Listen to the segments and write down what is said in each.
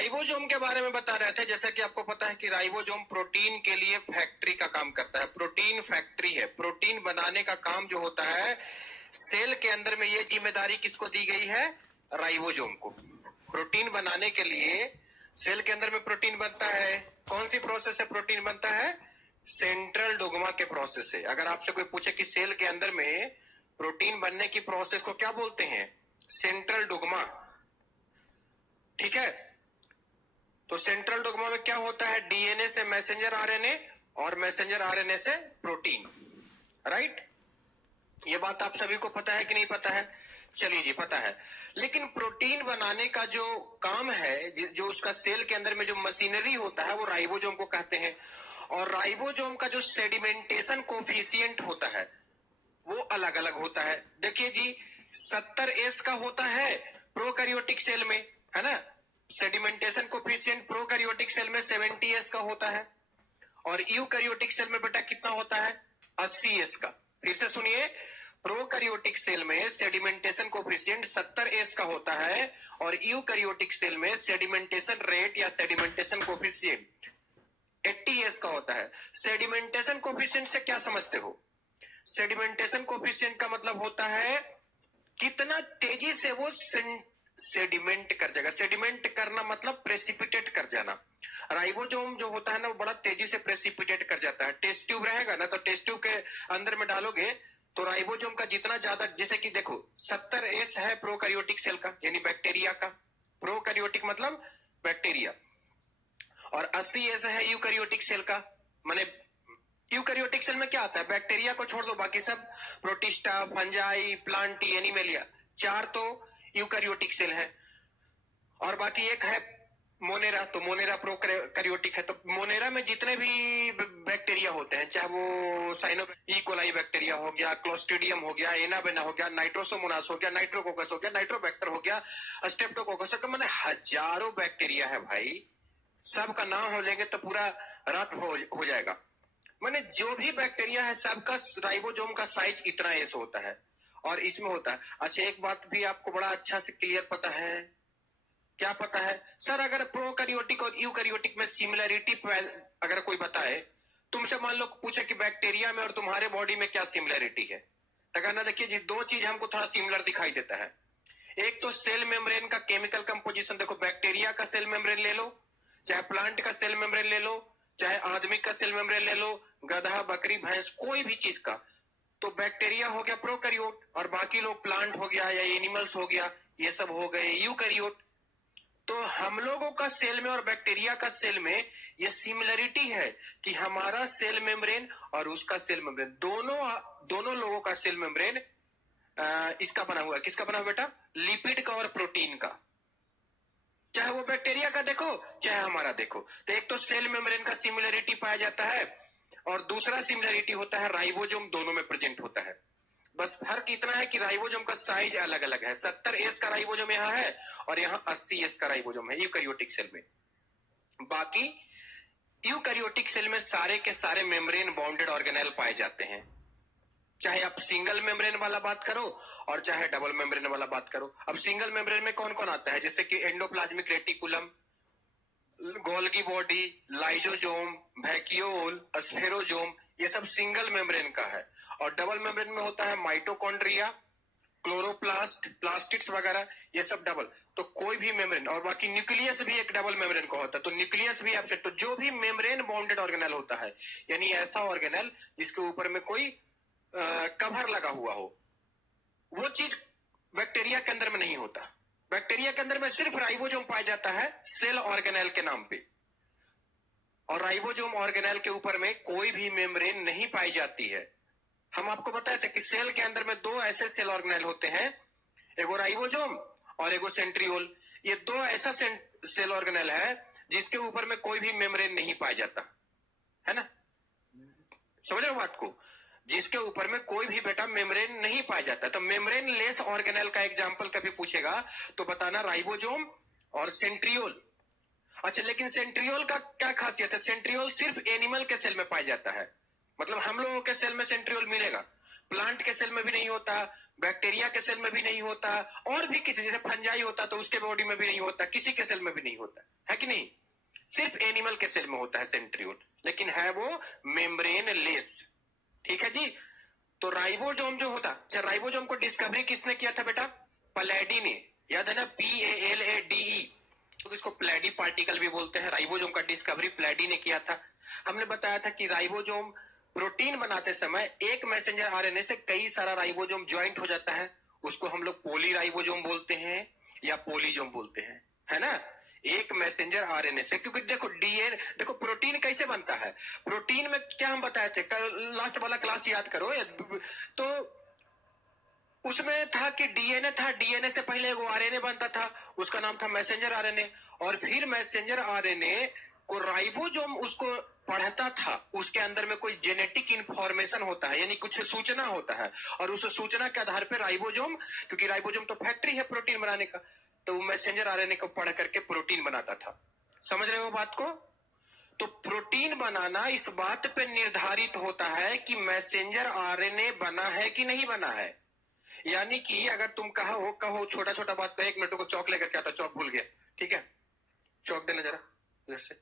Ribosome के बारे में बता रहे थे। जैसा कि आपको पता है कि राइबोसोम प्रोटीन के लिए फैक्ट्री का काम करता है, प्रोटीन फैक्ट्री है। प्रोटीन बनाने का काम जो होता है सेल के अंदर में, ये जिम्मेदारी किसको दी गई है? राइबोसोम को। प्रोटीन बनाने के लिए सेल के अंदर में प्रोटीन बनता है। कौन सी प्रोसेस से प्रोटीन बनता है? सेंट्रल डोग्मा के प्रोसेस से। अगर आपसे कोई पूछे कि सेल के अंदर में प्रोटीन बनने की प्रोसेस को क्या बोलते हैं? Central dogma. ठीक है, तो सेंट्रल डोग्मा में क्या होता है? डीएनए से मैसेंजर आरएनए और मैसेंजर आरएनए से प्रोटीन। राइट, ये बात आप सभी को पता है कि नहीं पता है? चलिए जी, पता है। लेकिन प्रोटीन बनाने का जो काम है, जो उसका सेल के अंदर में जो मशीनरी होता है, वो राइबोसोम को कहते हैं। और राइबोसोम का जो सेडिमेंटेशन कोफिशिएंट होता है वो अलग अलग होता है। देखिए जी, 70S का होता है प्रोकैरियोटिक सेल में, है ना। सेडिमेंटेशन कोफिशिएंट प्रोकैरियोटिक सेल में 70S का होता है, और यूकैरियोटिक सेल में बेटा कितना होता है? 80S का। फिर से सुनिए, प्रोकैरियोटिक सेल में सेडिमेंटेशन कोफिशिएंट 70S का होता है, और यूकैरियोटिक सेल में सेडिमेंटेशन रेट या सेडिमेंटेशन कोफिशिएंट 80S का होता है। सेडिमेंटेशन कोफिशिएंट से क्या समझते हो? सेडिमेंटेशन कोफिशिएंट का मतलब होता है कितना तेजी से वो सेडिमेंट कर जाएगा। सेडिमेंट करना मतलब प्रेसिपिटेट कर जाना। राइबोसोम जो होता है ना, वो बड़ा तेजी से प्रेसिपिटेट कर जाता है। टेस्ट ट्यूब रहेगा ना, तो टेस्ट ट्यूब के अंदर में डालोगे तो राइबोसोम का जितना ज्यादा, जैसे कि देखो 70S है प्रोकैरियोटिक सेल का, यानी बैक्टीरिया का। प्रोकैरियोटिक मतलब बैक्टीरिया, और 80S है यूकैरियोटिक सेल का। माने यूकैरियोटिक सेल में क्या आता है? बैक्टीरिया को छोड़ दो, बाकी सब प्रोटिस्टा, फंजाई, प्लांटी, एनिमेलिया, 4 तो यूकैरियोटिक सेल है। और बाकी एक है मोनेरा, तो मोनेरा प्रोकैरियोटिक है। तो मोनेरा में जितने भी बैक्टीरिया होते हैं, चाहे वो साइनो इकोलाई बैक्टीरिया हो गया, क्लोस्ट्रीडियम हो गया, एनाबेना हो गया, नाइट्रोसोमोनास हो गया, नाइट्रोकोकस हो गया, नाइट्रोबैक्टर हो गया, स्ट्रेप्टोकोकस हो गया, माने हजारों बैक्टीरिया है भाई। सबका नाम हो लेंगे तो पूरा रात हो जाएगा। माने जो भी बैक्टीरिया है सबका राइबोसोम का साइज इतना एस होता है, और इसमें होता है। अच्छा, एक बात भी आपको बड़ा अच्छा से क्लियर पता है। क्या पता है सर? अगर प्रोकैरियोटिक और यूकैरियोटिक में सिमिलरिटी अगर कोई बताए, तुमसे मान लो पूछे कि बैक्टीरिया में और तुम्हारे बॉडी में क्या सिमिलरिटी है, तो कहना देखिए जी, 2 चीज हमको थोड़ा सिमिलर दिखाई देता है। एक तो सेल मेम्ब्रेन का केमिकल कंपोजिशन। देखो, बैक्टीरिया का सेल मेम्ब्रेन ले लो, चाहे प्लांट का सेल मेम्ब्रेन ले लो, चाहे आदमी का सेल मेम्ब्रेन ले लो, गधा, बकरी, भैंस, कोई भी चीज का, तो बैक्टीरिया हो गया प्रोकैरियोट, और बाकी लोग प्लांट हो गया या एनिमल्स हो गया, ये सब हो गए यूकैरियोट। तो हम लोगों का सेल में और बैक्टीरिया का सेल में ये सिमिलरिटी है कि हमारा सेल मेम्ब्रेन और उसका सेल मेम्ब्रेन, दोनों लोगों का सेल मेम्ब्रेन इसका बना हुआ है। किसका बना हुआ बेटा? लिपिड का और प्रोटीन का। चाहे वो बैक्टीरिया का देखो, चाहे हमारा देखो। तो एक तो सेल मेम्ब्रेन का सिमिलरिटी पाया जाता है, और दूसरा सिमिलरिटी होता है राइबोसोम दोनों में प्रेजेंट होता है। बस फर्क इतना है कि राइबोसोम का साइज अलग अलग है। 70S का राइबोसोम यहाँ है, और यहाँ 80S का राइबोसोम है यूकैरियोटिक सेल में। बाकी यूकैरियोटिक सेल में सारे के सारे मेम्ब्रेन बाउंडेड ऑर्गेनेल पाए जाते हैं, चाहे आप सिंगल मेम्ब्रेन वाला बात करो और चाहे डबल मेम्ब्रेन वाला बात करो। अब सिंगल मेम्ब्रेन में कौन कौन आता है? जैसे कि endoplasmic reticulum, Golgi body, lysosome, vacuole, spherosome, ये सब सिंगल मेम्ब्रेन का है। और डबल मेम्ब्रेन में होता है माइटोकॉन्ड्रिया, क्लोरोप्लास्ट, प्लास्टिड्स वगैरह, ये सब डबल। तो कोई भी मेम्ब्रेन, और बाकी न्यूक्लियस भी एक डबल मेम्ब्रेन का होता है, तो न्यूक्लियस भी एब्सेंट। तो जो भी मेम्ब्रेन बाउंडेड ऑर्गेनेल होता है, यानी ऐसा ऑर्गेनेल जिसके ऊपर में कोई कवर लगा हुआ हो, वो चीज बैक्टीरिया के अंदर में नहीं होता। बैक्टीरिया के अंदर में सिर्फ राइबोसोम पाया जाता है सेल ऑर्गेनेल के नाम पे, और राइबोसोम ऑर्गेनेल के ऊपर में कोई भी मेम्ब्रेन नहीं पाई जाती है। हम आपको बताए थे कि सेल के अंदर में 2 ऐसे सेल ऑर्गेनेल होते हैं, एगो राइबोसोम और एगो सेंट्रियोल। ये 2 ऐसा सेल ऑर्गेनेल है जिसके ऊपर में कोई भी मेम्ब्रेन नहीं पाया जाता है ना। समझ रहे हो बात को? जिसके ऊपर में कोई भी बेटा मेम्ब्रेन नहीं पाया जाता। तो मेम्ब्रेन लेस ऑर्गेनेल का एग्जांपल कभी पूछेगा तो बताना राइबोसोम और सेंट्रियोल। अच्छा, लेकिन सेंट्रियोल का क्या खासियत है? सेंट्रियोल सिर्फ एनिमल के सेल में पाया जाता है। मतलब हम लोगों के सेल में सेंट्रियोल मिलेगा, प्लांट के सेल में भी नहीं होता, बैक्टीरिया के सेल में भी नहीं होता, और भी किसी जैसे फंजाई होता तो उसके बॉडी में भी नहीं होता, किसी के सेल में भी नहीं होता है कि नहीं, सिर्फ एनिमल के सेल में होता है सेंट्रियोल, लेकिन है वो मेम्ब्रेन लेस। ठीक है जी। तो राइबोसोम जो होता, अच्छा राइबोसोम को डिस्कवरी किसने किया था बेटा? पलैडी ने, याद है ना, PALADE, तो इसको प्लैडी पार्टिकल भी बोलते हैं। राइबोसोम का डिस्कवरी प्लैडी ने किया था। हमने बताया था कि राइबोसोम प्रोटीन बनाते समय एक मैसेंजर आरएनए से कई सारा राइबोसोम ज्वाइंट हो जाता है, उसको हम लोग पोलीराइबोसोम बोलते हैं या पोलीजोम बोलते हैं, है ना, एक मैसेंजर आरएनए से। क्योंकि देखो डीएनए, देखो प्रोटीन कैसे बनता है, प्रोटीन में क्या हम बताए थे कल, लास्ट वाला क्लास याद करो, तो उसमें था कि डीएनए था, डीएनए से पहले वो आरएनए बनता था, उसका नाम था मैसेंजर आरएनए, और फिर मैसेंजर आरएनए को राइबोसोम उसको पढ़ता था, उसके अंदर में कोई जेनेटिक इंफॉर्मेशन होता है, यानी कुछ सूचना होता है, और उस सूचना के आधार पर राइबोसोम, क्योंकि राइबोसोम तो फैक्ट्री है प्रोटीन बनाने का, तो वो मैसेंजर आरएनए को पढ़ करके प्रोटीन बनाता था। समझ रहे हो बात को? तो प्रोटीन बनाना इस बात पे निर्धारित होता है कि मैसेंजर आरएनए बना है कि नहीं बना है। यानी कि अगर तुम कहो छोटा छोटा बात का, 1 मिनट को चौक लेकर के आता, चौक भूल गया, ठीक है, चौक देना जरा इधर से।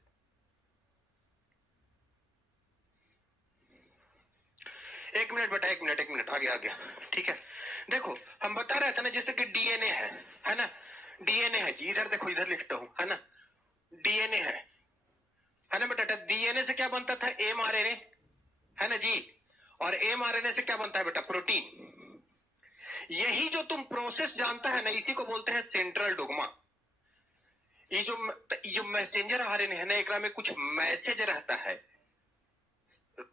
एक मिनट बेटा, एक मिनट आ गया, ठीक है। देखो हम बता रहे थे ना, जैसे कि डीएनए है ना, डीएनए है जी, इधर देखो, इधर लिखता हूं, है ना, डीएनए है ना बेटा, डीएनए से क्या बनता था? एमआरएनए, है ना जी, और एमआरएनए से क्या बनता है बेटा? प्रोटीन। यही जो तुम प्रोसेस जानता है ना, इसी को बोलते हैं सेंट्रल डोग्मा। ये जो मैसेंजर आरएनए है ना, एकरा में कुछ मैसेज रहता है,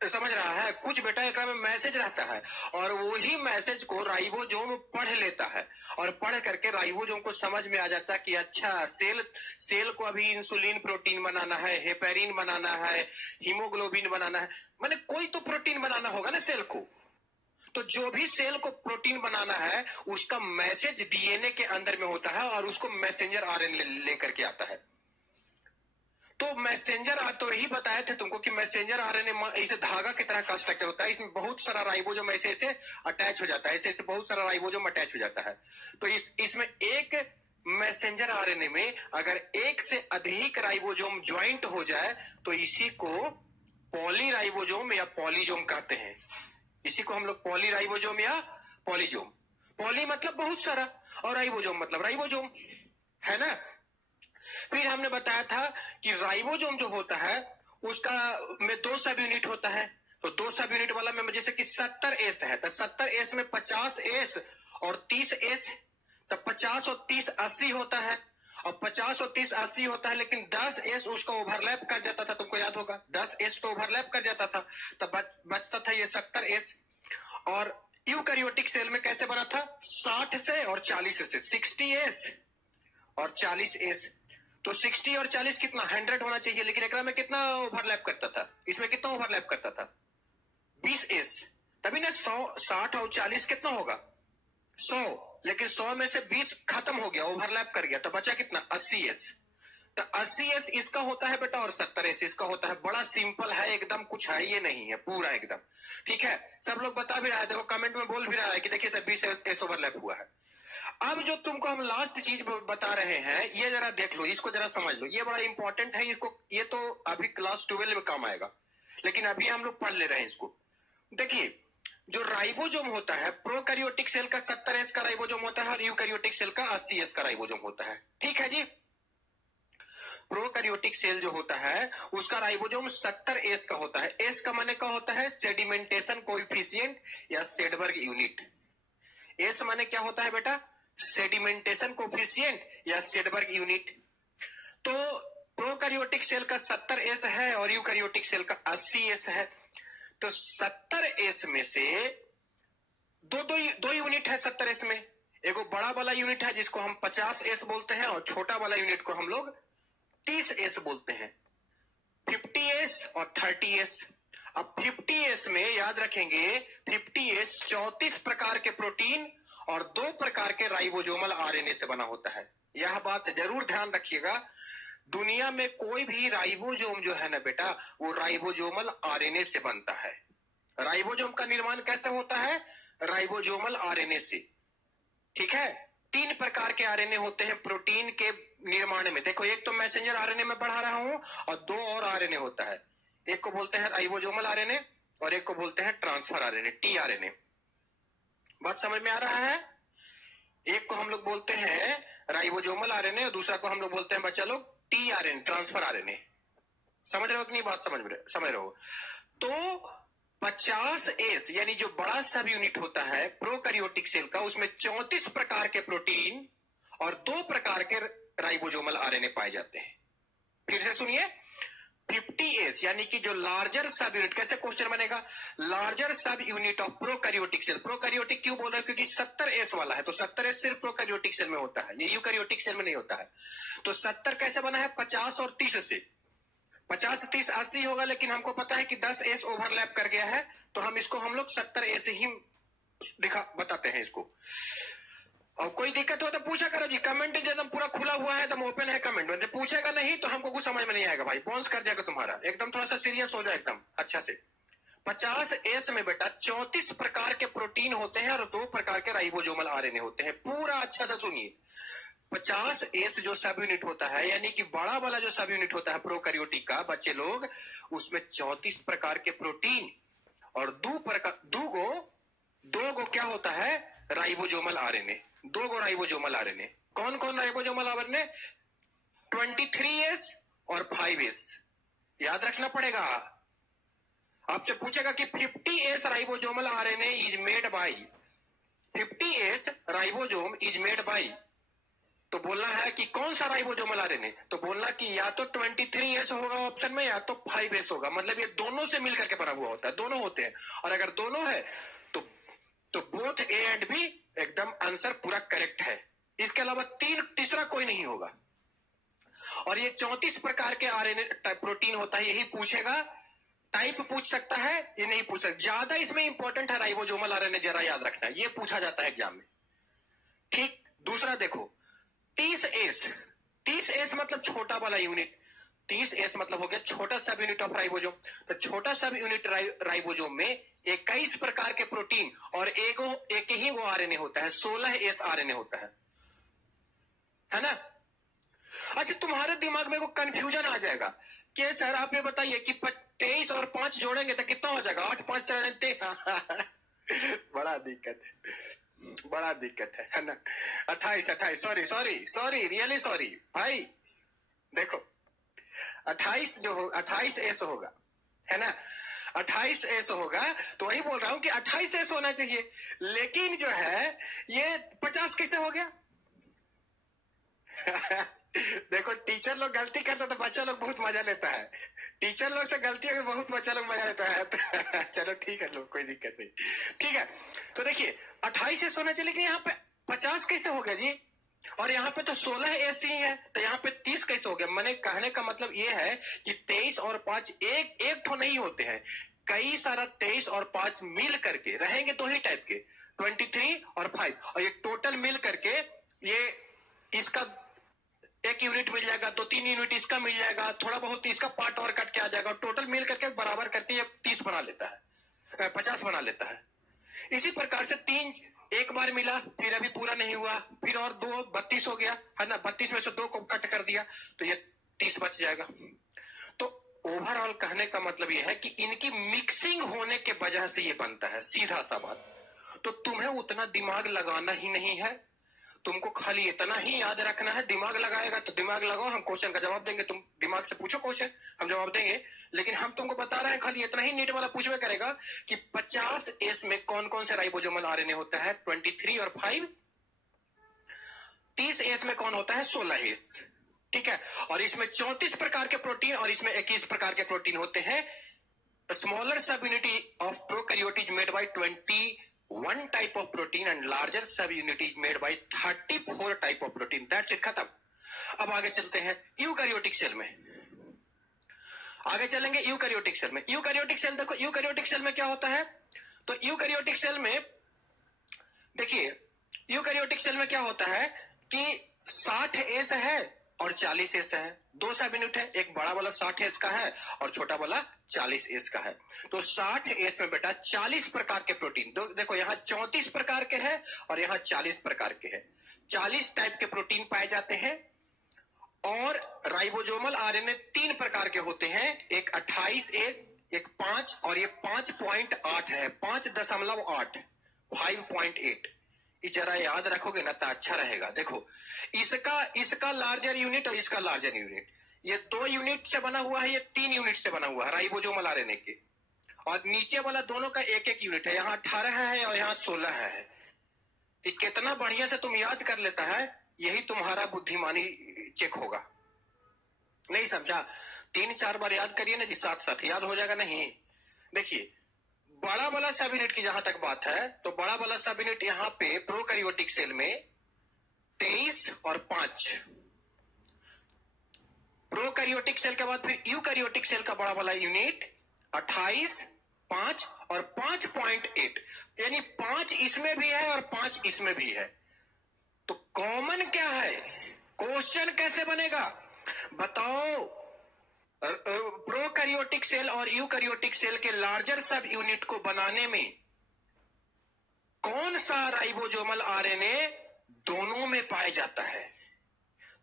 समझ रहा है, कुछ बेटा एकरा में मैसेज रहता है, और वही मैसेज को राइबोसोम पढ़ लेता है, और पढ़ करके राइबोसोम को समझ में आ जाता है कि अच्छा सेल को अभी इंसुलिन प्रोटीन बनाना है, हेपेरिन बनाना है, हीमोग्लोबिन बनाना है, माने कोई तो प्रोटीन बनाना होगा ना सेल को। तो जो भी सेल को प्रोटीन बनाना है उसका मैसेज डीएनए के अंदर में होता है, और उसको मैसेंजर आरएनए लेकर के आता है। तो मैसेंजर तो यही बताए थे तुमको कि मैसेंजर आरएनए ऐसे धागा की तरह का स्ट्रक्चर होता है, इसमें बहुत सारा राइबोसोम ऐसे अटैच हो जाता है, ऐसे बहुत सारा राइबोसोम अटैच हो जाता है। तो इसमें एक मैसेंजर आरएनए में अगर एक से अधिक राइबोसोम ज्वाइंट हो जाए तो इसी को पॉलीराइबोसोम या पॉलीजोम कहते हैं। इसी को हम लोग पॉलीराइबोसोम या पॉलीजोम, पॉली मतलब बहुत सारा, और राइबोसोम मतलब राइबोसोम, है ना। फिर हमने बताया था कि राइबोसोम जो होता है उसका में 2 सब यूनिट होता है, तो 2 सब यूनिट वाला में जैसे कि 70S है, तो 70S में 50S और 30S, तो 50 और 30 80 होता है, और 50 और 30 80 होता है, लेकिन 10S उसका ओवरलैप कर जाता था, तुमको याद होगा 10S तो ओवरलैप कर जाता था, तब बचता था ये 70S। और यूकैरियोटिक सेल में कैसे बना था? 60 से और 40 से, 60S और 40S, तो 60 और 40 कितना 100 होना चाहिए, लेकिन एकरा में कितना ओवरलैप करता था? इसमें कितना ओवरलैप करता था? 20S, तभी ना 100 60 और 40 कितना होगा? 100, लेकिन 100 में से 20 खत्म हो गया, ओवरलैप कर गया, तो बचा कितना? 80S। तो 80S इसका होता है बेटा, और 70S इसका होता है। बड़ा सिंपल है एकदम, कुछ है ये नहीं है, पूरा एकदम ठीक है। सब लोग बता भी रहा है, देखो कमेंट में बोल भी रहा है कि देखिए सर 20S ओवरलैप हुआ है। अब जो तुमको हम लास्ट चीज बता रहे हैं ये जरा देख लो, इसको जरा समझ लो, ये बड़ा इंपॉर्टेंट है, इसको ये तो अभी क्लास 12 में काम आएगा, लेकिन अभी हम लोग पढ़ ले रहे हैं इसको। देखिए जो राइबोसोम होता है, प्रोकैरियोटिक सेल का 70S का राइबोसोम होता है, और यूकैरियोटिक सेल का 80S का राइबोसोम होता है, ठीक है जी। प्रोकैरियोटिक सेल जो होता है उसका राइबोसोम 70S का होता है। एस का माने का होता है? सेडिमेंटेशन कोएफिशिएंट या सेडबर्ग यूनिट। एस माने क्या होता है बेटा? सेडिमेंटेशन कोएफिशिएंट या सेडबर्ग यूनिट। तो प्रोकैरियोटिक सेल का 70S है और यूकैरियोटिक सेल का 80S है। तो 70S में से दो यूनिट है 70S में, एगो बड़ा वाला यूनिट है जिसको हम 50S बोलते हैं, और छोटा वाला यूनिट को हम लोग 30S बोलते हैं, 50S और 30S। अब 50S में याद रखेंगे 50S 34 प्रकार के प्रोटीन और 2 प्रकार के राइबोसोमल आरएनए से बना होता है। यह बात जरूर ध्यान रखिएगा, दुनिया में कोई भी राइबोसोम जो है ना बेटा, वो राइबोसोमल आरएनए से बनता है। राइबोसोम का निर्माण कैसे होता है? राइबोसोमल आरएनए से। ठीक है, 3 प्रकार के आरएनए होते हैं प्रोटीन के निर्माण में। देखो, एक तो मैसेंजर आरएनए में पढ़ा रहा हूं और 2 और आरएनए होता है। एक को बोलते हैं राइबोसोमल आरएनए और एक को बोलते हैं ट्रांसफर आरएनए, टीआरएनए। बात समझ में आ रहा है? एक को हम लोग बोलते हैं राइबोसोमल आरएनए और दूसरा को हम लोग बोलते हैं बच्चा लोग टीआरएनए, ट्रांसफर आरएनए। समझ रहे हो कि नहीं? बात समझ रहे हो? तो 50S यानी जो बड़ा सब यूनिट होता है प्रोकैरियोटिक सेल का, उसमें 34 प्रकार के प्रोटीन और 2 प्रकार के राइबोसोमल आरएनए पाए जाते हैं। फिर से सुनिए, 50S यानी कि जो लार्जर सब यूनिट, कैसे क्वेश्चन बनेगा? Larger subunit of prokaryotic cell. Prokaryotic क्यों बोल रहे हैं? क्योंकि 70S वाला है, तो 70S सिर्फ प्रोकैरियोटिक सेल में होता है, ये यूकैरियोटिक सेल में नहीं होता है। तो 70 कैसे बना है? 50 और 30 से। 50, 30, 80 होगा, लेकिन हमको पता है कि 10S ओवरलैप कर गया है, तो हम इसको हम लोग 70S ही बताते हैं इसको। और कोई दिक्कत हो तो पूछा करो जी, कमेंट एकदम पूरा खुला हुआ है, एकदम ओपन है कमेंट में। पूछेगा नहीं तो हमको कुछ समझ में नहीं आएगा भाई, बाउंस कर जाएगा तुम्हारा, एकदम थोड़ा सा सीरियस हो जाए एकदम अच्छा से। 50S में बेटा 34 प्रकार के प्रोटीन होते हैं और 2 प्रकार के राइबोसोमल आरएनए होते हैं। पूरा अच्छा से सुनिए, 50S जो सब यूनिट होता है, यानी कि बड़ा वाला जो सब यूनिट होता है प्रोकैरियोटिक का बच्चे लोग, उसमें 34 प्रकार के प्रोटीन और 2 गो क्या होता है? Ribosomal RNA. 2 गो राइबोसोमल आरएनए। कौन कौन राइबोसोमल आरएनए? 23S और 5S। याद रखना पड़ेगा। आपसे पूछेगा कि 50S ribosomal RNA is made by, 50S ribosome is made by, तो बोलना है कि कौन सा राइबोसोमल आरएनए? तो बोलना कि या तो 23S होगा ऑप्शन में, या तो 5S होगा। मतलब ये दोनों से मिलकर के बना हुआ होता है, दोनों होते हैं। और अगर दोनों है तो बोथ ए एंड बी एकदम आंसर पूरा करेक्ट है। इसके अलावा तीसरा कोई नहीं होगा। और ये 34 प्रकार के आरएनए प्रोटीन होता है, यही पूछेगा। टाइप पूछ सकता है, ये नहीं पूछ सकता। ज्यादा इसमें इंपॉर्टेंट है राइबोसोमल आरएनए, जरा याद रखना, ये पूछा जाता है एग्जाम में। ठीक, दूसरा देखो 30S। 30S मतलब छोटा वाला यूनिट। 30S मतलब हो गया छोटा सब यूनिट ऑफ राइबोसोम। तो छोटा सब यूनिट राइबोसोम में 21 प्रकार के प्रोटीन और एक ही वो आरएनए होता है, 16S आरएनए होता है ना? अच्छा, तुम्हारे दिमाग में को कंफ्यूजन आ जाएगा कि सर आप ये बताइए कि 23 और 5 जोड़ेंगे तो कितना हो जाएगा? 8, 5, 13 बड़ा दिक्कत है ना? 28 सॉरी रियली सॉरी भाई। देखो 28S होगा, है ना? 28S होगा, तो वही बोल रहा हूं कि 28S होना चाहिए। लेकिन जो है ये 50 कैसे हो गया? देखो, टीचर लोग गलती करते तो बच्चा लोग बहुत मजा लेता है। टीचर लोग से गलती है, बहुत बच्चा लोग मजा लेता है। चलो ठीक है लोग, कोई दिक्कत नहीं। ठीक है, तो देखिए 28S होना चाहिए, लेकिन यहाँ पे 50 कैसे हो गया जी? और यहाँ पे तो 16S ही है, तो यहाँ पे 30 कैसे हो गया? मैंने कहने का मतलब ये है कि 23 और 5 एक तो नहीं होते हैं, कई सारा 23 और 5 मिल करके रहेंगे, 2 ही टाइप के, 23 और 5, और ये टोटल मिल करके ये इसका एक यूनिट मिल जाएगा, 2-3 यूनिट इसका मिल जाएगा, थोड़ा बहुत इसका पार्ट और कट के आ जाएगा, टोटल मिल करके बराबर करके ये 30 बना लेता है, 50 बना लेता है। इसी प्रकार से 3 एक बार मिला, फिर अभी पूरा नहीं हुआ, फिर और 2, 32 हो गया, है ना? 32 में से 2 को कट कर दिया तो ये 30 बच जाएगा। तो ओवरऑल कहने का मतलब ये है कि इनकी मिक्सिंग होने के वजह से ये बनता है, सीधा सा बात। तो तुम्हें उतना दिमाग लगाना ही नहीं है, तुमको खाली इतना ही याद रखना है। दिमाग लगाएगा तो दिमाग लगाओ, हम क्वेश्चन का जवाब देंगे, तुम दिमाग से पूछो क्वेश्चन, हम जवाब देंगे। लेकिन हम तुमको बता रहे हैं खाली इतना ही नीट वाला पूछवे करेगा कि 50S में कौन कौन से राइबोसोमल आरएनए होता है? 23 और 5। 30S में कौन होता है? 16S। ठीक है, और इसमें 34 प्रकार के प्रोटीन और इसमें 21 प्रकार के प्रोटीन होते हैं। स्मॉलर सब unity of prokaryote is made by 21 type of protein and larger subunit is made by 34 type of protein. That's it, खत्म। अब आगे चलते हैं यूकैरियोटिक सेल में। आगे चलेंगे यूकैरियोटिक सेल में। यूकैरियोटिक सेल देखो, यूकैरियोटिक सेल में क्या होता है? तो यूकैरियोटिक सेल में देखिए, यूकैरियोटिक सेल में क्या होता है कि 60S है और 40 एस है। 2 सब यूनिट है, एक बड़ा वाला 60 एस का है और छोटा वाला 40 एस का है। तो 60 एस में बेटा 40 प्रकार के प्रोटीन, देखो यहाँ 34 प्रकार के हैं और यहाँ 40 प्रकार के हैं। 40 टाइप के प्रोटीन पाए जाते हैं। और राइबोसोमल आरएनए 3 प्रकार के होते हैं, एक 28 एस, एक 5 और ये 5.8 है, 5.8, 5.8। जरा याद रखोगे ना तो अच्छा रहेगा। देखो इसका लार्जर यूनिट और इसका लार्जर यूनिट, ये 2 यूनिट से बना हुआ है, ये 3 यूनिट से बना हुआ है राइबोसोमल आरएनए के। और नीचे वाला दोनों का एक एक यूनिट है, यहाँ 18 है और यहाँ 16 है। ये कितना बढ़िया से तुम याद कर लेता है, यही तुम्हारा बुद्धिमानी चेक होगा। नहीं समझा? 3-4 बार याद करिए ना जी, साथ साथ याद हो जाएगा। नहीं देखिए, बड़ा वाला सब यूनिट की जहां तक बात है तो बड़ा वाला सब यूनिट यहाँ पे प्रोकैरियोटिक सेल में 23 और 5, प्रोकैरियोटिक सेल के बाद फिर यूकैरियोटिक सेल का बड़ा वाला यूनिट 28, 5 और 5.8, यानी 5 इसमें भी है और 5 इसमें भी है। तो कॉमन क्या है? क्वेश्चन कैसे बनेगा बताओ? प्रोकैरियोटिक सेल और यूकैरियोटिक सेल के लार्जर सब यूनिट को बनाने में कौन सा राइबोसोमल आरएनए दोनों में पाया जाता है?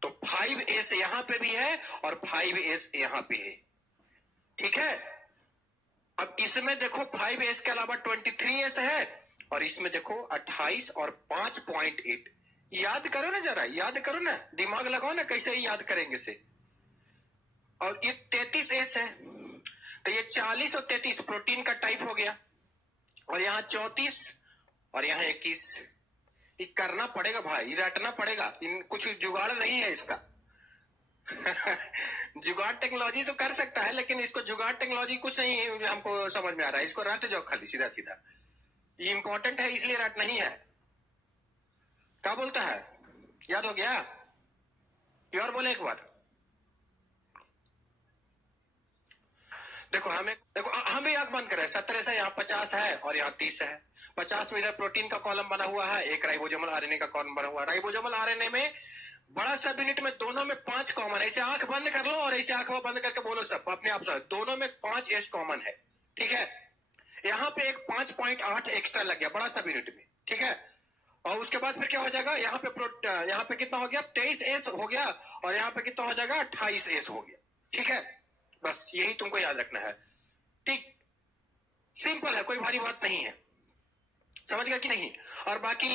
तो 5S यहां पे भी है और 5S यहां पे है। ठीक है, अब इसमें देखो 5S के अलावा 23S है और इसमें देखो 28 और 5.8। याद करो ना, जरा याद करो ना, दिमाग लगाओ ना, कैसे ही याद करेंगे से। और ये 33S है, तो ये 40 और 33 प्रोटीन का टाइप हो गया। और यहाँ 34 और यहाँ 21। ये करना पड़ेगा भाई, रटना पड़ेगा, कुछ जुगाड़ नहीं है इसका। जुगाड़ टेक्नोलॉजी तो कर सकता है, लेकिन इसको जुगाड़ टेक्नोलॉजी कुछ नहीं हमको समझ में आ रहा है। इसको रट जाओ खाली सीधा सीधा, ये इंपॉर्टेंट है इसलिए रट नहीं है। क्या बोलता है? याद हो गया? और बोले एक बार। देखो हम भी आंख बंद कर रहे हैं। 17 से यहाँ 50 है और यहाँ 30 है। 50 में इधर प्रोटीन का कॉलम बना हुआ है, एक राइबोसोमल आरएनए का कॉलम बना हुआ है। राइबोसोमल आरएनए में बड़ा सब यूनिट में दोनों में 5 कॉमन है। ऐसे आंख बंद कर लो और ऐसे आंख बंद करके बोलो सब अपने आप से, दोनों में 5S कॉमन है। ठीक है, यहाँ पे एक 5.8 एक्स्ट्रा लग गया बड़ा सब यूनिट में। ठीक है, और उसके बाद फिर क्या हो जाएगा, यहाँ पे कितना हो गया, 23S हो गया और यहाँ पे कितना हो जाएगा, 28S हो गया। ठीक है, बस यही तुमको याद रखना है। ठीक, सिंपल है, कोई भारी बात नहीं है। समझ गया कि नहीं? और बाकी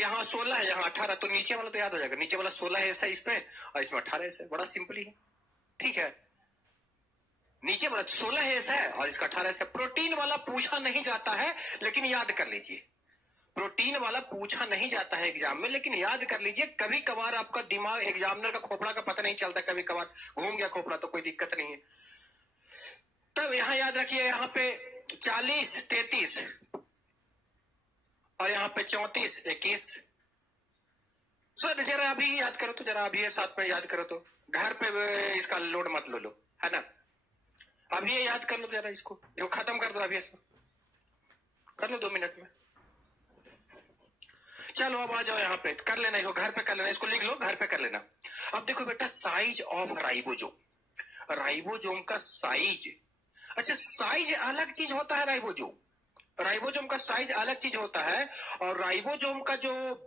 यहाँ 16 है, यहाँ 18, तो नीचे वाला तो याद हो जाएगा। नीचे वाला 16S है इसमें और इसमें 18S है। बड़ा सिंपल ही है। ठीक है, नीचे वाला 16S है और इसका 18S है। प्रोटीन वाला पूछा नहीं जाता है, लेकिन याद कर लीजिए। प्रोटीन वाला पूछा नहीं जाता है एग्जाम में, लेकिन याद कर लीजिए। कभी कभार आपका दिमाग, एग्जामिनर का खोपड़ा का पता नहीं चलता, कभी कभार घूम गया खोपड़ा तो कोई दिक्कत नहीं है। तब यहां याद रखिए, यहाँ पे 40, 33 और यहाँ पे 34, 21। सर जरा अभी याद करो तो, जरा अभी साथ में याद करो तो, घर पे इसका लोड मत लो, है ना? अभी ये याद कर लो जरा, इसको खत्म कर दो, अभी कर लो 2 मिनट में। चलो अब आ जाओ यहाँ पे, कर लेना इसको, घर पे कर लेना, इसको लिख लो, घर पे कर लेना। अब देखो बेटा, साइज ऑफ राइबोसोम, राइबोसोम का साइज। अच्छा, साइज अलग चीज होता है। राइबोसोम का साइज अलग चीज होता है और राइबोसोम का जो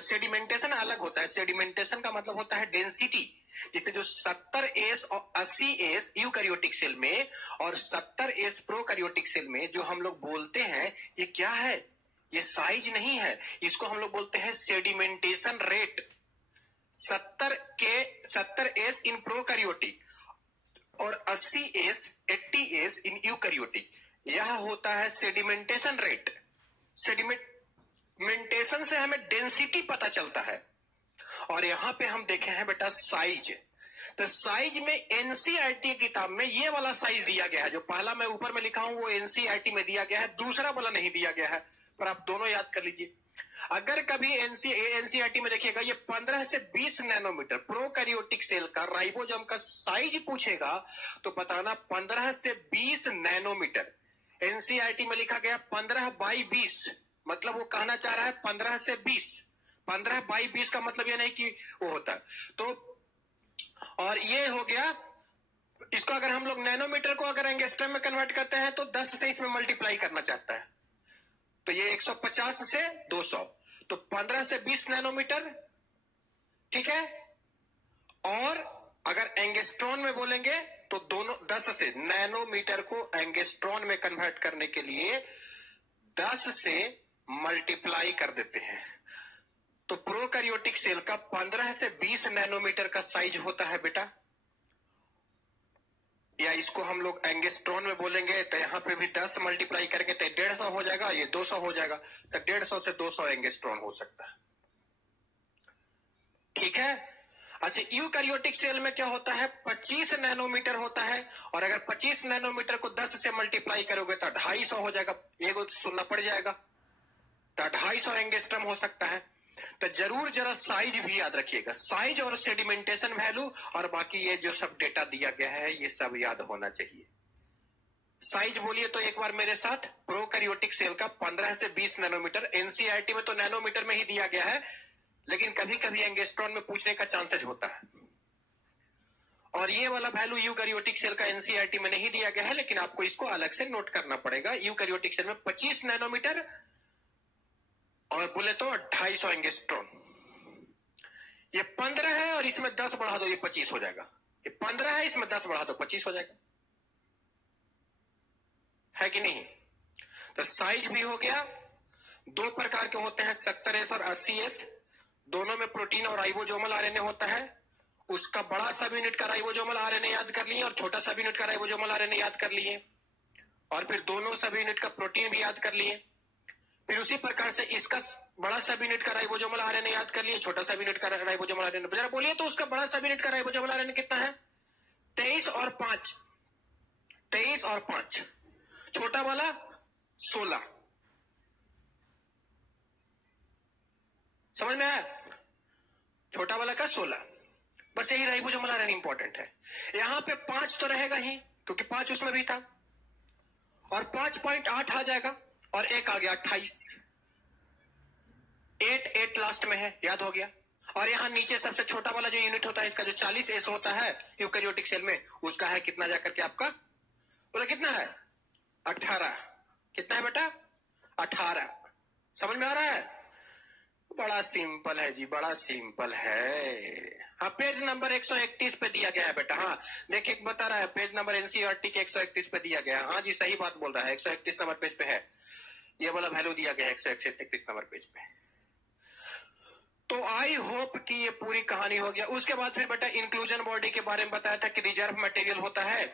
सेडिमेंटेशन अलग होता है। सेडिमेंटेशन का मतलब होता है डेंसिटी। जैसे जो 70S और 80S यूकैरियोटिक सेल में और 70S प्रोकैरियोटिक सेल में जो हम लोग बोलते हैं, ये क्या है? ये साइज नहीं है, इसको हम लोग बोलते हैं सेडिमेंटेशन रेट। 70S इन प्रोकैरियोटिक और 80S 80S इन यूकैरियोटिक, यह होता है सेडिमेंटेशन रेट। सेडिमेंटेशन से हमें डेंसिटी पता चलता है। और यहां पे हम देखे हैं बेटा साइज। तो साइज में एनसीईआरटी किताब में ये वाला साइज दिया गया है, जो पहला मैं ऊपर में लिखा हूं वो एनसीईआरटी में दिया गया है, दूसरा वाला नहीं दिया गया है। पर आप दोनों याद कर लीजिए। अगर कभी एनसीईआरटी में देखिएगा, ये 15 से 20 नैनोमीटर प्रोकैरियोटिक सेल का राइबोसोम का साइज पूछेगा तो बताना 15 से 20 नैनोमीटर। एनसीईआरटी में लिखा गया 15 बाई 20, मतलब वो कहना चाह रहा है 15 से 20। 15 बाई 20 का मतलब ये नहीं कि वो होता है। तो और ये हो गया, इसको अगर हम लोग नैनोमीटर को अगर एंगस्ट्रम में कन्वर्ट करते हैं तो 10 से इसमें मल्टीप्लाई करना चाहता है, तो ये 150 से 200, तो 15 से 20 नैनोमीटर, ठीक है। और अगर एंगस्ट्रॉन में बोलेंगे तो दोनों 10 से, नैनोमीटर को एंगस्ट्रॉन में कन्वर्ट करने के लिए 10 से मल्टीप्लाई कर देते हैं। तो प्रोकैरियोटिक सेल का 15 से 20 नैनोमीटर का साइज होता है बेटा, या इसको हम लोग एंगस्ट्रॉन में बोलेंगे तो यहां पे भी 10 मल्टीप्लाई करके तो 150 हो जाएगा, ये 200 हो जाएगा, तो 150 से 200 एंगस्ट्रॉन हो सकता है, ठीक है। अच्छा, यूकैरियोटिक सेल में क्या होता है, 25 नैनोमीटर होता है, और अगर 25 नैनोमीटर को 10 से मल्टीप्लाई करोगे तो 250 हो जाएगा, ये सुनना पड़ जाएगा, तो 250 एंगस्ट्रॉम हो सकता है। तो जरूर जरा साइज भी याद रखिएगा, साइज और सेडिमेंटेशन वैल्यू और बाकी ये जो सब डेटा दिया गया है ये सब याद होना चाहिए। साइज बोलिए तो एक बार मेरे साथ, प्रोकैरियोटिक सेल का 15 से 20 नैनोमीटर, एनसीईआरटी में तो नैनोमीटर में ही दिया गया है, लेकिन कभी कभी एंगस्ट्रॉन में पूछने का चांसेस होता है। और ये वाला वैल्यू यूकैरियोटिक सेल का एनसीईआरटी में नहीं दिया गया है, लेकिन आपको इसको अलग से नोट करना पड़ेगा। यूकैरियोटिक सेल में 25 नैनोमीटर और बोले तो 250 एंगस्ट्रॉन। ये 15 है और इसमें 10 बढ़ा दो, ये 25 हो जाएगा। ये 15 है, इसमें 10 बढ़ा दो, 25 हो जाएगा, है कि नहीं। तो साइज भी हो गया। दो प्रकार के होते हैं, 70S और 80S, दोनों में प्रोटीन और राइबोसोमल आरएनए होता है। उसका बड़ा सब यूनिट का राइबोसोमल आरएनए याद कर लिए और छोटा सब यूनिट का राइबोसोमल आरएनए याद कर लिए, और फिर दोनों सब यूनिट का प्रोटीन भी याद कर लिए। फिर उसी प्रकार से इसका बड़ा सब यूनिट का राइबोसोमल आरएनए याद कर लिए, छोटा सब यूनिट का राइबोसोमल आरएनए। जरा बोलिए तो उसका बड़ा सब यूनिट का राइबोसोमल आरएनए कितना है, 23 और 5, 23 और 5, छोटा वाला 16, समझ में आया, छोटा वाला का 16, बस यही राइबोसोमल आरएनए इंपॉर्टेंट है। यहां पे 5 तो रहेगा ही, क्योंकि 5 उसमें भी था, और 5.8 आ जाएगा, और एक आ गया 28, 8 लास्ट में है, याद हो गया। और यहां नीचे सबसे छोटा वाला जो यूनिट होता है इसका, जो 40S होता है यूकैरियोटिक सेल में, उसका है कितना जाकर के आपका, बोला कितना है, 18। कितना है बेटा, 18। समझ में आ रहा है, बड़ा सिंपल है जी, बड़ा सिंपल है। हाँ, पेज नंबर 131 पे दिया गया है बेटा। हाँ देखिए, बता रहा है पेज नंबर एनसीईआरटी के 131 पे दिया गया है। हाँ जी, सही बात बोल रहा है, 131 नंबर पेज पे है, ये वाला वैल्यू दिया गया है 131 नंबर पेज पे। तो आई होप कि ये पूरी कहानी हो गया। उसके बाद फिर बेटा इंक्लूजन बॉडी के बारे में बताया था कि रिजर्व मटेरियल होता है,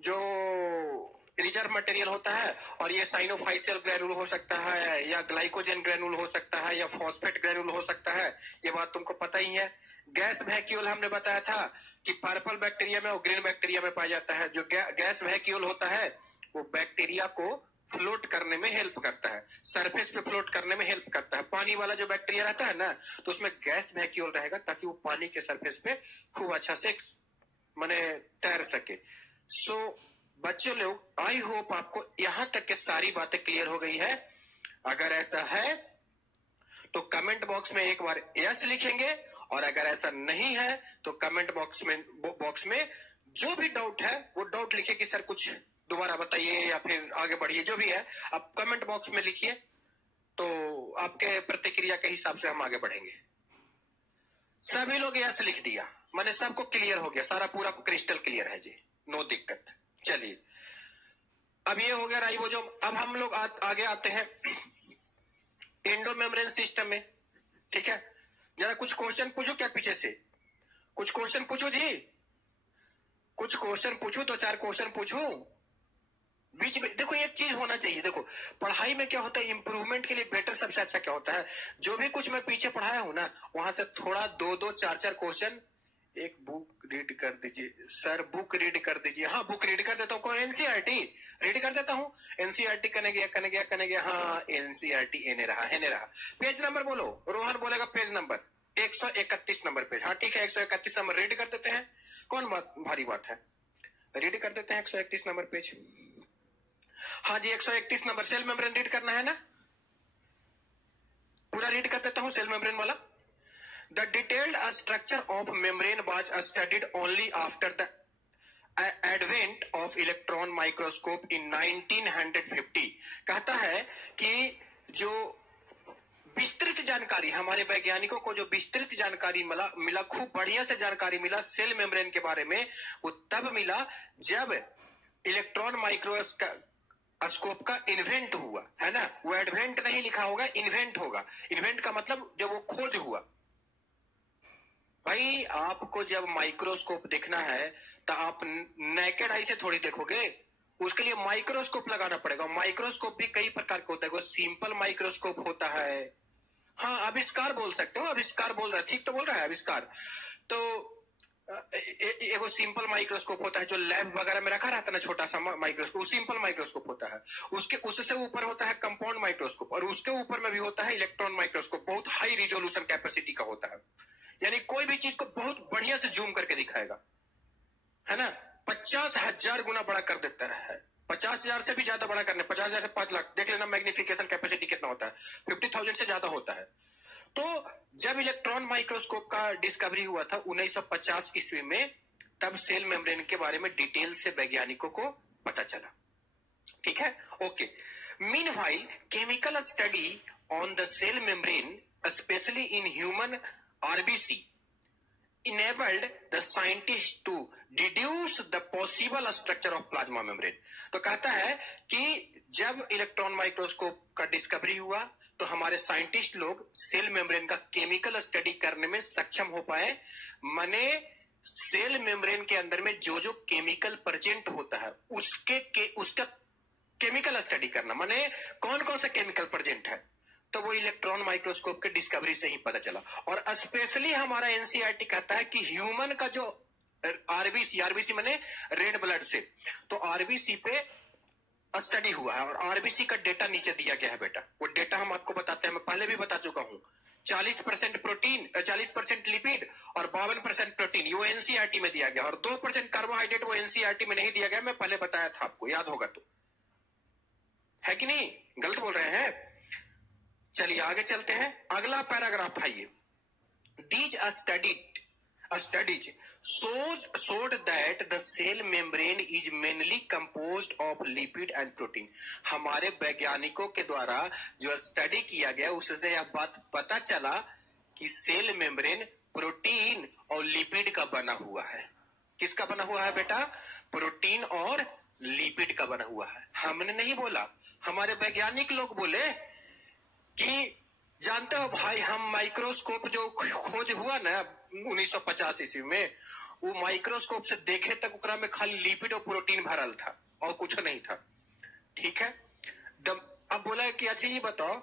जो रिजर्व मटेरियल होता है, और ये साइनोफाइसियल ग्रैनुल हो सकता है, या ग्लाइकोजन ग्रैनुल हो सकता है, या फॉस्फेट ग्रैनुल हो सकता है, ये बात तुमको पता ही है। गैस वैक्यूल हमने बताया था कि पर्पल बैक्टीरिया में और ग्रीन बैक्टीरिया में पाया जाता है। जो गैस वैक्यूल होता है वो बैक्टीरिया को फ्लोट करने में हेल्प करता है, सरफेस पे फ्लोट करने में हेल्प करता है। पानी वाला जो बैक्टीरिया रहता है ना, तो उसमें गैस वैक्यूल रहेगा ताकि वो पानी के सरफेस पे खूब अच्छा से माने तैर सके। सो बच्चों लोग, आई होप आपको यहां तक के सारी बातें क्लियर हो गई है। अगर ऐसा है तो कमेंट बॉक्स में एक बार यस लिखेंगे, और अगर ऐसा नहीं है तो कमेंट बॉक्स में जो भी डाउट है वो डाउट लिखिए कि सर कुछ दोबारा बताइए या फिर आगे बढ़िए, जो भी है आप कमेंट बॉक्स में लिखिए, तो आपके प्रतिक्रिया के हिसाब से हम आगे बढ़ेंगे। सभी लोग यस लिख दिया, मैंने सबको क्लियर हो गया, सारा पूरा क्रिस्टल क्लियर है जी, नो दिक्कत। चलिए, अब ये हो गया राइबोसोम। अब हम लोग आगे आते हैं एंडो मेम्ब्रेन सिस्टम में, ठीक है। जरा कुछ क्वेश्चन पूछू क्या पीछे से, कुछ क्वेश्चन पूछू जी, कुछ क्वेश्चन पूछू, 2-4 क्वेश्चन पूछू बीच में। देखो एक चीज होना चाहिए, देखो पढ़ाई में क्या होता है, इंप्रूवमेंट के लिए बेटर सबसे अच्छा क्या होता है, जो भी कुछ मैं पीछे पढ़ाया हूं ना, वहां से थोड़ा 2-2, 4-4 क्वेश्चन, एक बुक रीड कर दीजिए सर, बुक रीड कर दीजिए। हाँ बुक रीड कर देता हूँ, एनसीईआरटी रीड कर देता हूँ, एनसीईआरटी कने गया, हाँ एनसीईआरटी एने रहा। पेज नंबर बोलो, रोहन बोलेगा पेज नंबर 131 नंबर पेज। हाँ ठीक है, 131 नंबर रीड कर देते हैं, कौन बात भारी बात है, रीड कर देते हैं 131 नंबर पेज। हाँ जी, 131 नंबर, सेल मेम्ब्रेन रीड करना है ना, पूरा रीड कर देता हूँ सेल मेम्ब्रेन वाला। The detailed structure of membrane was studied only after the advent of electron microscope in 1950. कहता है कि जो विस्तृत जानकारी, हमारे वैज्ञानिकों को जो विस्तृत जानकारी मिला खूब बढ़िया से जानकारी मिला सेल मेम्ब्रेन के बारे में, वो तब मिला जब इलेक्ट्रॉन माइक्रोस्कोप का इन्वेंट हुआ, है ना। वो एडवेंट नहीं लिखा होगा, इन्वेंट होगा। इन्वेंट का मतलब जब वो खोज हुआ। भाई आपको जब माइक्रोस्कोप देखना है तो आप नेकेड आई से थोड़ी देखोगे, उसके लिए माइक्रोस्कोप लगाना पड़ेगा। माइक्रोस्कोप भी कई प्रकार का होता है, सिंपल माइक्रोस्कोप होता है, हाँ आविष्कार बोल सकते हो, आविष्कार बोल रहा है, ठीक तो बोल रहा है आविष्कार। तो एगो सिंपल माइक्रोस्कोप होता है जो लैब वगैरह में रखा रहता है ना, छोटा सा माइक्रोस्कोप, सिंपल माइक्रोस्कोप होता है। उसके उससे ऊपर होता है कंपाउंड माइक्रोस्कोप, और उसके ऊपर में भी होता है इलेक्ट्रॉन माइक्रोस्कोप, बहुत हाई रिजोल्यूशन कैपेसिटी का होता है, यानी कोई भी चीज को बहुत बढ़िया से जूम करके दिखाएगा, है ना। 50,000 गुना बड़ा कर देता है, 50,000 से भी ज्यादा बड़ा करने, 50,000 से 5 लाख, देख लेना मैग्निफिकेशन कैपेसिटी कितना होता है, 50,000 से ज्यादा होता है। तो जब इलेक्ट्रॉन माइक्रोस्कोप का डिस्कवरी हुआ था 1950 ईस्वी में, तब सेल मेम्ब्रेन के बारे में डिटेल से वैज्ञानिकों को पता चला, ठीक है, okay. Meanwhile chemical study on the cell membrane specially in human RBC enabled the scientists to deduce the possible structure of plasma membrane। तो कहता है कि जब इलेक्ट्रॉन माइक्रोस्कोप का डिस्कवरी हुआ तो हमारे साइंटिस्ट लोग सेल मेम्ब्रेन का केमिकल स्टडी करने में सक्षम हो पाए। माने सेल मेम्ब्रेन के अंदर में जो जो केमिकल प्रेजेंट होता है उसका केमिकल स्टडी करना, माने कौन कौन सा केमिकल प्रेजेंट है, तो वो इलेक्ट्रॉन माइक्रोस्कोप के डिस्कवरी से ही पता चला। और स्पेशली हमारा एनसीईआरटी कहता है कि ह्यूमन का जो आरबीसी माने रेड ब्लड से, तो आरबीसी पे स्टडी हुआ है और आरबीसी का डेटा नीचे दिया गया है बेटा। वो डेटा हम आपको बताते हैं, मैं पहले भी बता चुका हूं। 40% प्रोटीन, 40% लिपिड और 52% प्रोटीन, वो एनसीईआरटी में दिया गया, और 2% कार्बोहाइड्रेट वो एनसीईआरटी में नहीं दिया गया, मैं पहले बताया था आपको, याद होगा तो, है कि नहीं, गलत बोल रहे हैं। चलिए आगे चलते हैं, अगला पैराग्राफ आइए। These studies showed that the cell membrane is mainly composed of lipid and protein। हमारे वैज्ञानिकों के द्वारा जो स्टडी किया गया उससे यह बात पता चला कि सेल मेम्ब्रेन प्रोटीन और लिपिड का बना हुआ है। किसका बना हुआ है बेटा? प्रोटीन और लिपिड का बना हुआ है। हमने नहीं बोला, हमारे वैज्ञानिक लोग बोले कि जानते हो भाई, हम माइक्रोस्कोप जो खोज हुआ ना 1950 ईस्वी में, वो माइक्रोस्कोप से देखे तक उकरा में खाली लिपिड और प्रोटीन भरल था और कुछ नहीं था, ठीक है। अब बोला कि अच्छा ये बताओ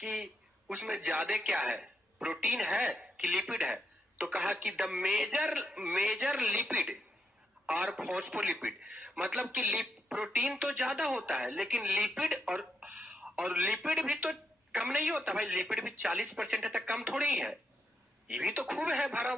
कि उसमें ज्यादा क्या है, प्रोटीन है कि लिपिड है? तो कहा कि द मेजर लिपिड और फॉस्फोलिपिड, मतलब कि प्रोटीन तो ज्यादा होता है लेकिन लिपिड और लिपिड भी तो कम नहीं होता भाई। लिपिड भी 40% है तो कम थोड़ी है, ये भी तो खूब है भरा,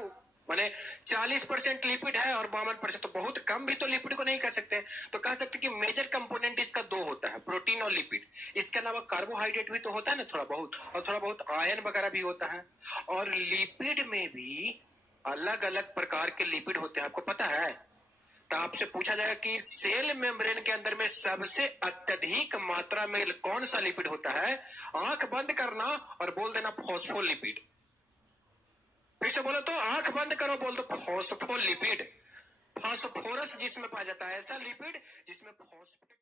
माने 40% लिपिड है और 52% तो बहुत कम भी तो लिपिड को नहीं कह सकते। तो कह सकते कि मेजर कंपोनेंट इसका 2 होता है, प्रोटीन और लिपिड। इसके अलावा कार्बोहाइड्रेट भी तो होता है ना थोड़ा बहुत, और थोड़ा बहुत आयरन वगैरह भी होता है। और लिपिड में भी अलग अलग प्रकार के लिपिड होते हैं, आपको पता है। तो आपसे पूछा जाएगा कि सेल मेम्ब्रेन के अंदर में सबसे अत्यधिक मात्रा में कौन सा लिपिड होता है? आंख बंद करना और बोल देना फॉस्फोलिपिड। फिर से बोलो तो, आंख बंद करो, बोल दो फॉस्फोलिपिड। फॉस्फोरस जिसमें पाया जाता है, ऐसा लिपिड जिसमें फॉस्फेट